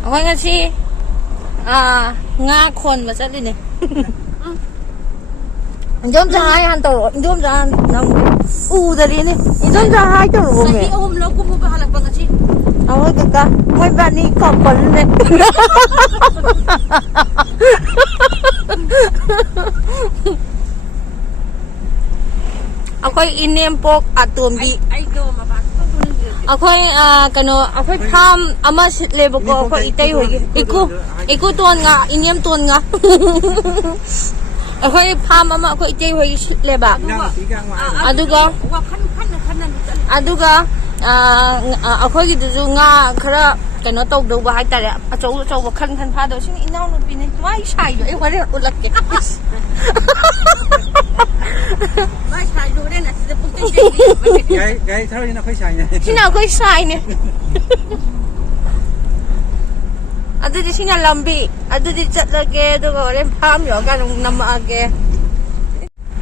เอาไว้กันสิงาคนมาซะดิเนี่ยย่อมจะหายหันตัวย่อมจะนำdari iniย่อมจะหายตัวรู้ไหมเราคุมไปหาลักบังกันสิเอาไว้กันกันไม่บ้านนี้ขอบคนเลยako inimpok at tumbi. Ay do mabasa. Ako kano ako pam ama level ko ako itay hoy. Iku tuon nga inyam tuon nga. Ako pam ama ako itay hoy leba. Aduga ako gidu nga khara kano tog do ba haitare achou khan pha do sing inaw no pin mai sai do e hore ulak ke. Mai sai do den na se pukte gai tharo ina khoi sai ne. Sina khoi sai ne. Adudi sina lambi adudi chatlage do gore pham yo kan namage.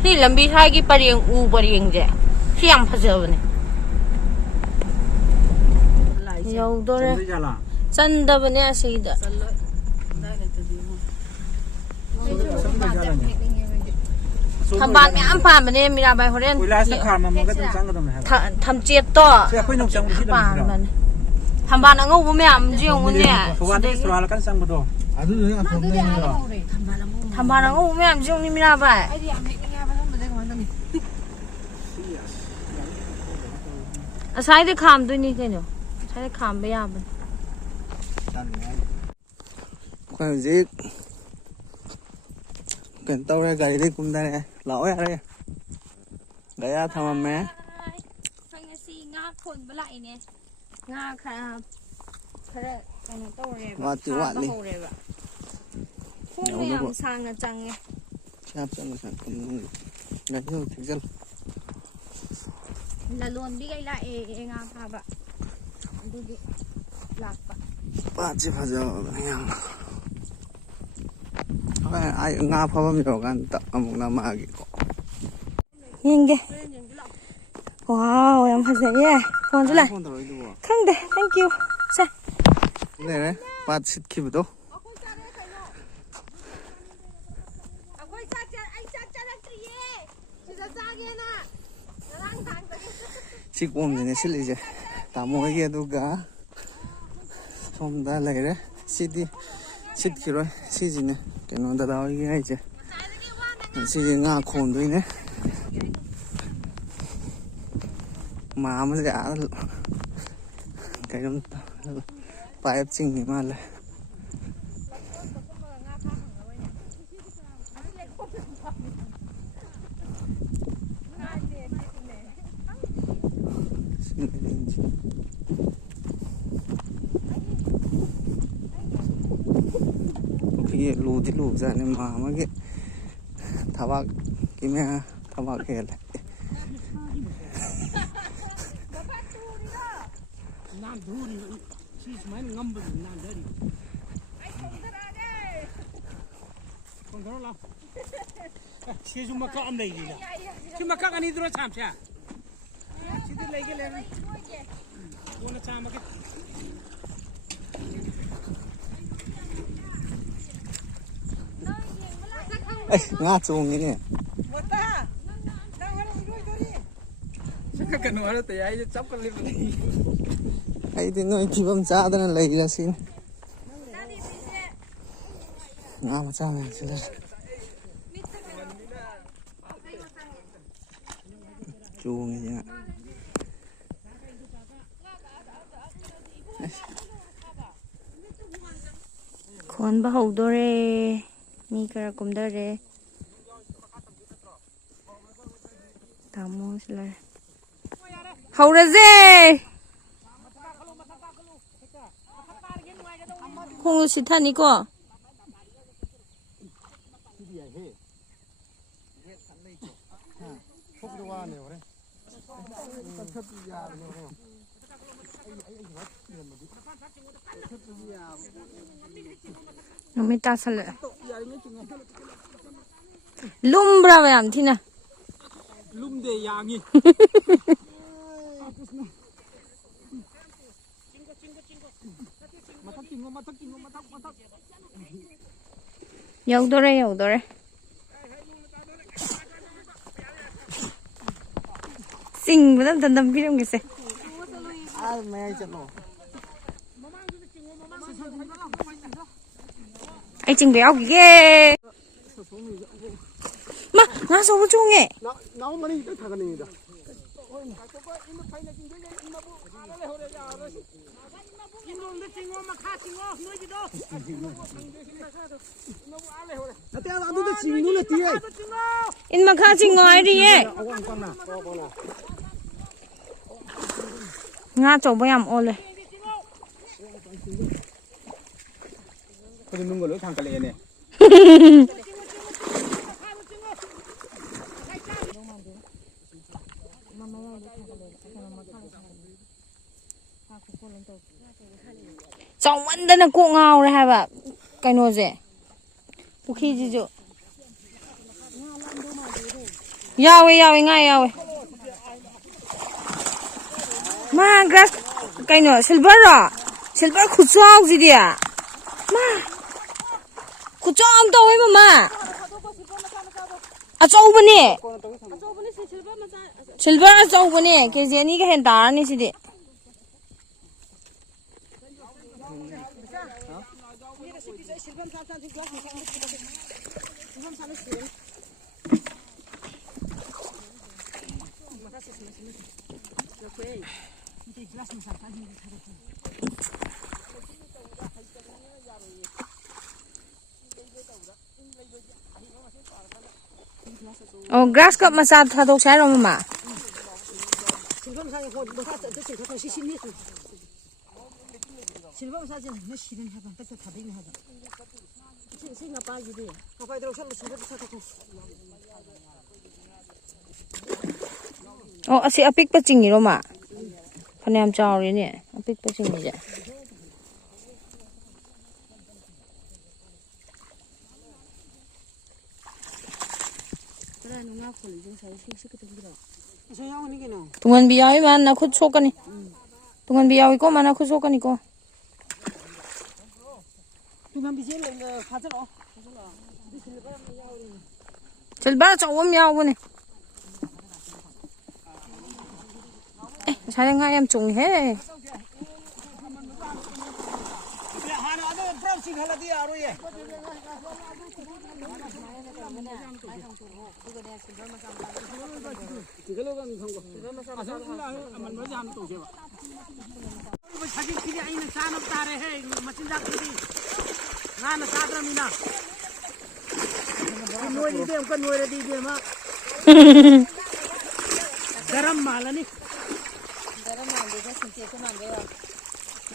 Hi lambi thai gi parieng u parieng je. Si yam phajabne. Yaudore Sandabane asida Thamban me am phan bane mira bai horen tham chiet to Thamban angau bu me am jiong ne Thamban angau bu me am jiong ni mira bai Asai de kham tu ni kaino Sai khám bây giờ mình Khoan gì Cần tao ra gầy đi cùng ta nè Lỗi ra đây Gầy ra thầm mẹ Phanh si ngã khôn với lại nè Ngã khá Khá là Cái này tao rè Ngã chữ hoạn đi Không mẹ làm sang là chăng nghe Chạp chẳng sản phẩm Đấy thôi thực dân Là luôn đi gây lại ngã khá bạn Baci fajar yang ai ngapa kan tak amuk nama lagi kok. Ini wow yang fajar ya, phone tu lah. Kang deh, thank you. Say. Ini ni, pat sit kip tu. Cik om ni sili je, tamu lagi tu ga. Hôm ta lấy đấy, xịt kia rồi, xịt gì nè, cái nó đã đào cái này chứ, xịt ngã khôn đấy nè, mà mới giả cái nó phải ép chinh thì mà lại, lù thì lù ra nên mà cái thảo bạc cái mẹ thảo bạc kia lại Chị dùng mặc cọm này gì nào? Chị mặc các anh đi rồi chạm chả? Chị đi lấy cái lên đi. Cô nó chạm mà cái. ngã xuống như này. Cái nó nó tới ấy chắp con liệp này. Ấy thì nói chỉ bấm cha nên lấy ra xin. Ngã mà cha này xin. Chuông như vậy. Con bao hậu đôi mi kara kum dare tamu sila hậu ra dê không xịt than đi cô nó mới ta sao lại lum bra vậy am thina lum de yang 여우도래 여우도래. 싱보다 더 넘기는 게세. 아, 매일 쳤노. ai chừng béo ghê mà ngã sâu chuông ấy 나오 많이 다 가능이다. in mà khá chừng ngồi đi ấy ngã sâu bây giờ ôn lên 그래 눈 걸로 잠깐래네. trong vẫn là cụ ngào này hả bà cái nồi gì có khi gì chứ yawe ngay yawe mà grass cái nồi silver à silver khúc sao gì đi à mà khúc sao ông tao ấy mà à châu bên nè silver à châu bên nè cái gì này cái hiện tại này gì đi grass cup massage thà đâu sai rồi mà asi apik pa chingi ro ma phanam chaw ri ne apik pa chingi ja tungan bi yawi man na khut sokani tungan bi yawi ko mana khut sokani ko silba chawam yaw ne sai ngay em trùng hết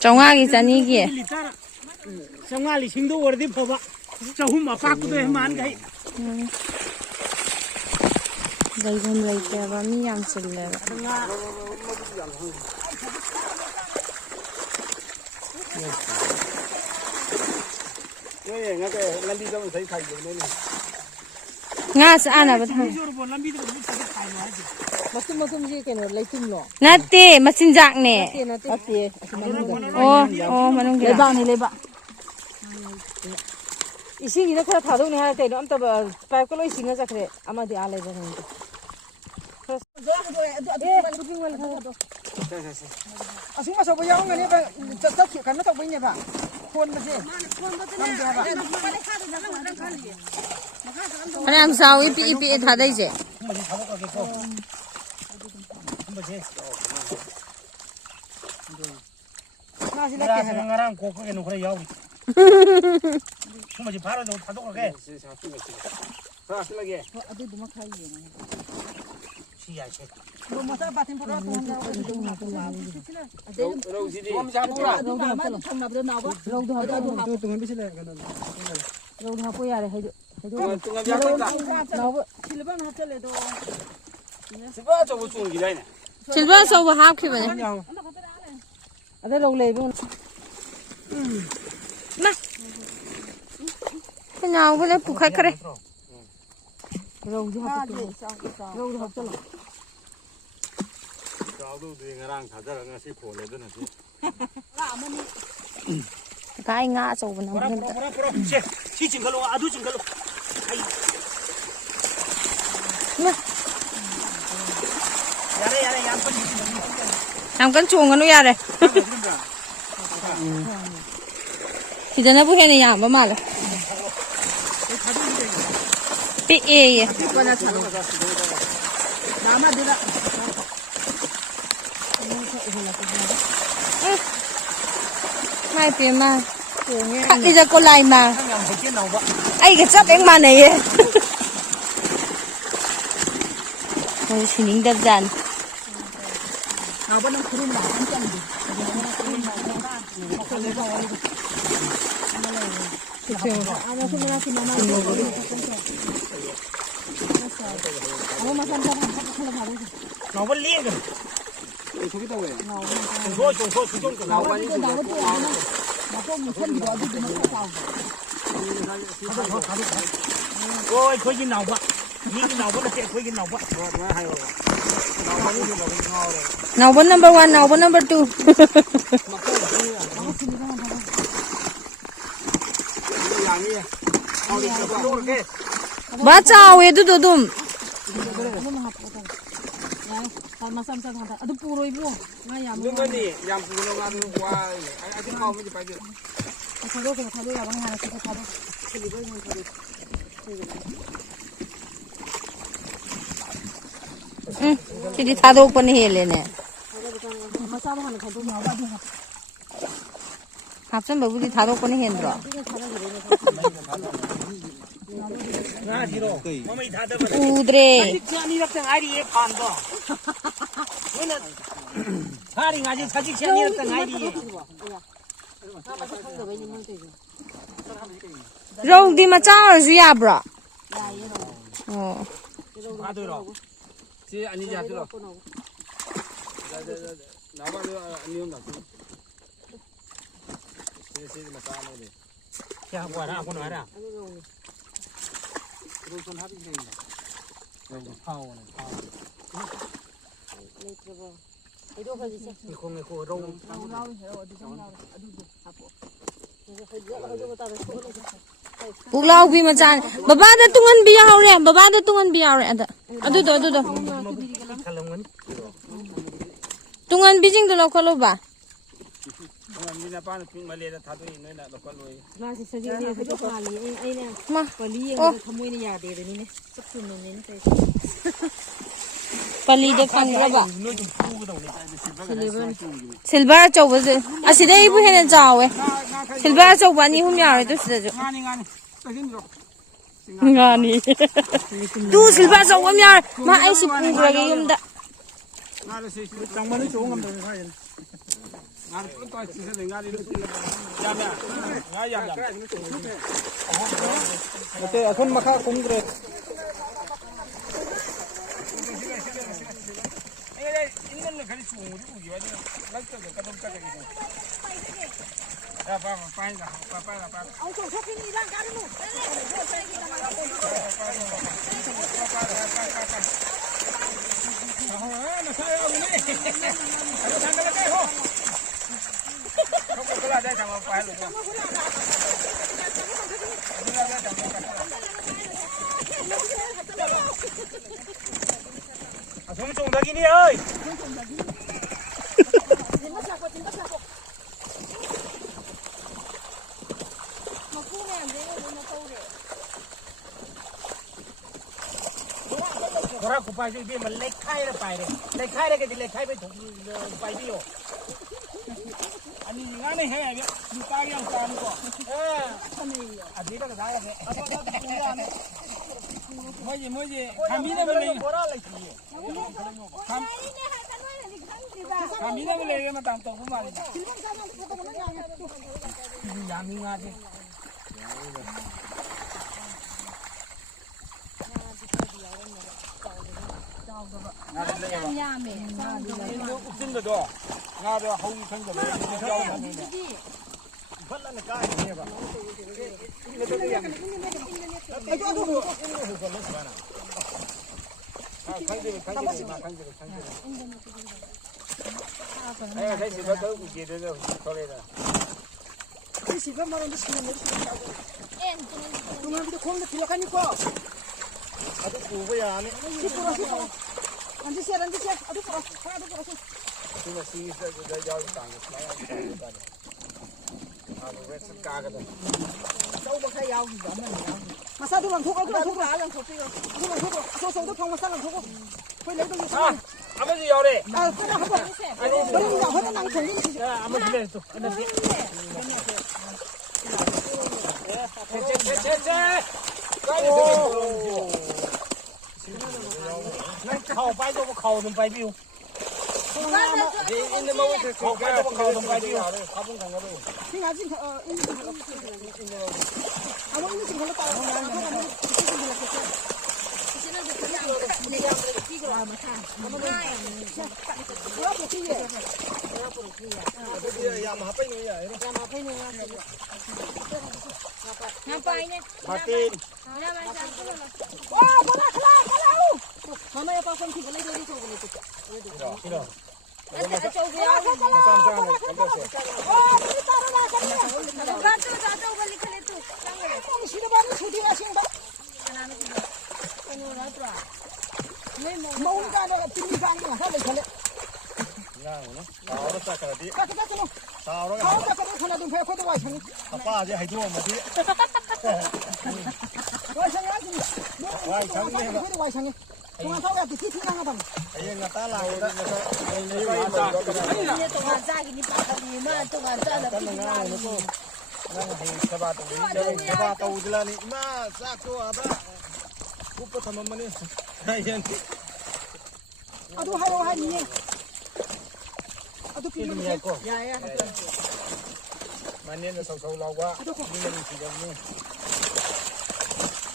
trong ai cái gì kìa trong ai lịch sinh đâu ở đây phở bạ cháu hôm mà phát cái mán cái đây không lấy cái và mi ăn xịtเลยngã sẽ ăn à bữa thằng nati mesin jak nè oh manung lấy bạn này lấy bạn isin gì đó khá thảo đâu này hay nó tập phải có lối xin nó ra cái ama đi ăn lấy ra này 아승마 저거 야옹이 저 간다 딱 보이냐 봐. 콘 뭐지? làm sao ipi thà đây chứ 나랑 고그게 놓고 그래 야옹. 뭐지 바로 좀 타도 가게. 자, 실례게. 어디 누가 খাইয়ে 시야시. 뭐 맞아 바팀 보러 로지디. 좀 잡으라. 나도 청나보다 나와 로도 하고 또 비실래 가는. 로도 하고 야래 해도 뚱아 잡다. 나와 실반 하텔에도 집어 저거 중 기다리네. silba sâu và hấp khi vậy ở đây lâu lề luôn nè cái nào với lại phụ khách cái đấy lâu đi học lâu đi học cho lắm 저도 내가랑 가자랑 같이 보내던 하지. ꯀꯥꯏ ꯉꯥ ꯑꯆꯧꯕꯅ 보라 ꯑꯝꯇ 보라 보라 시 징글로 아두 징글로 야래 양반 ꯌꯥꯝ ꯀꯟ ꯆꯣꯡꯒꯅꯨ ꯌꯥꯔꯦ ꯁꯤꯗꯅꯕꯨ ꯍꯦꯟꯅ ꯌꯥꯝꯕ ꯃꯥꯜꯂꯦ ꯄꯤꯛꯑꯦꯌꯦ 나마들아 ꯃꯥꯏ ꯄꯦꯝꯃ ꯈꯠꯂꯤꯗ ꯀꯣꯂꯥꯏ ꯃꯥ 양 백개 나오봐 ꯑꯩꯒ ꯆꯞ ꯍꯦꯛ ꯃꯥꯟꯅꯩꯌꯦ ꯃꯣꯏ ꯁꯤꯅꯤꯡꯗꯕꯖꯥꯠꯅꯤ 나보는 구름 나간 짠데 나보 리엔 저기다 왜? 저 수정 나와 이거 나도 ôi khơi gì nào vậy những nào vẫn là chuyện khơi gì nào vậy hay rồi nào bốn number 1 nào bốn number 2 ba chào ấy tụi tụm masam-masam hata. Adu puro ibu. Ngayam. những cái gì làm phụ nó ăn qua ai cũng không mới phải được Khado ya bang hana kita khado. Jadi thadok pani hele ne Masam hana khado ma ba di. hapsan babu di thadok pani hendro 나 싫어 몸이 다 돼 udre 아니 같은 아이에 반도 얘는 살이 아직 사직 시간이 같은 아이에 rau di macha aursu yabra oh 아들어 지 아니지 아들어 나봐도 아니온다 세세 맞다 아무리 야 뭐라 하고 나라 그런 합이 생긴다 여기 파워는 파워 이콩에 그 롱 puklau bi macha baba da tungan bi yaure baba da tungan bi yaure ada adu do 칼롱은 tungan bi jing do lokalo ba 미나 빠는 핑 말레다 다도 있는 로컬로이 Nasi saja ni kita kali. Ini ma pali yang oh kamu ini ya deh ini. Sepuluh ini saya. pali de khangla ba 너좀 pu고도 오네 silver chau ba asida ibu hena jawe silver chau ba ni hum yaure to sida jo 가니 딱인죠 ngani tu silver chau am yaure ma ai su pungura yum da 나를 장만은 좋은 겁니다 사실 나를 또 진짜 내가 이렇게 야야 야야야 어때 손 막하 공그래 있는 거 가리치 우리 우기 와지 락도 가동 까게 야 봐봐 빠이다 빠빠라 빠 Aku shopping ni lang kali mu. 나 사야 오네 아주 당근에 빼고 저거 그라 내 장어 빨로 좀 아 손좀 다기니 어이Ora ku pai bi man lek khai ra pai le khai ra ke di lek khai pe thuk pai bi yo ani nga ne hai ya du pa yang ka ni ko adi da da ya ke moje khami na le bora le ki khami na le ma tam to bu ma le ya mi nga de 옥진도 줘. 나도 하우이 생거 왜 벌라는 까 해 봐. 시가 말하는 시는 거 동안부터 공도 들어가니까 아주 고고야 네 시끄러 앉으세요 아주 보라 하나도 보라세요 지금 시기서 저 여기 땅에 나야 아 왜 까거든 저거 야우기 안만 마사도랑 도가 아랑 도피가 소소도 평마사랑 도고 거기 내도 있어 아버지 열에. 아 그냥 하고 아니 그러면 하는 낭 정리 야 아버지 내 또.เข้าไปก็บ่เข้าถึงไปบิวอินเดอร์มาว่าเข้าไปก็บ่เข้าถึงไปบิวเขาพุ่งกันก็ดู 지금 아직 인지 걸로 아무 인지 걸로 따라 마틴 와 뭐라 칼라우 마마야 빠선 기가 내려 있어 그래 싫어 아빠지 해줘 뭐지 얘가 따라오다 떠오들라니 이마 싹 좋아봐 굽고 담으면 아도 하요 하니 아도 이름이 필요 있고 야야 만년에 서서라고 이름이 지금이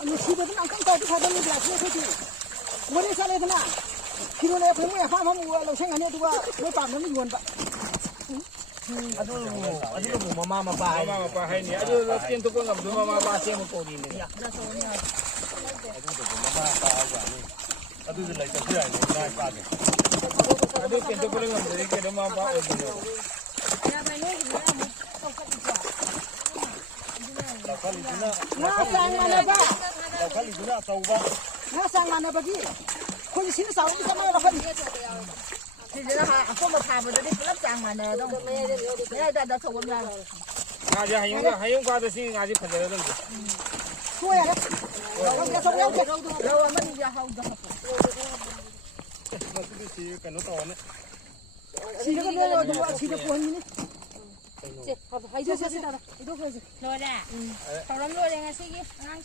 아니 집에는 안 깜빡이 사다니 그래 그렇지 머리 살에 그나 기존에 배우에 화만 우와 생각해 두고 왜 밤에는 유언 봐 아주 마마마빠 해 니. 아주 tiên 또 건가 뭐 마마마 쌤 꼬리네. 아주来到这里来干的。아주 tiên 또 건가 뭐 이렇게 마마마 어디로. 라칼리구나 sauba. 나 상만해 봐기 거기 신을 싸우고 있잖아 라칼리 아주 하용 과도시 아주 편하던데. 뭐야 여기가 저기야 마스비 그노 떠네. 지가 내려 누가 지가 보았니 Lô nè. Thầu lắm lô đây ngay xí. Ngang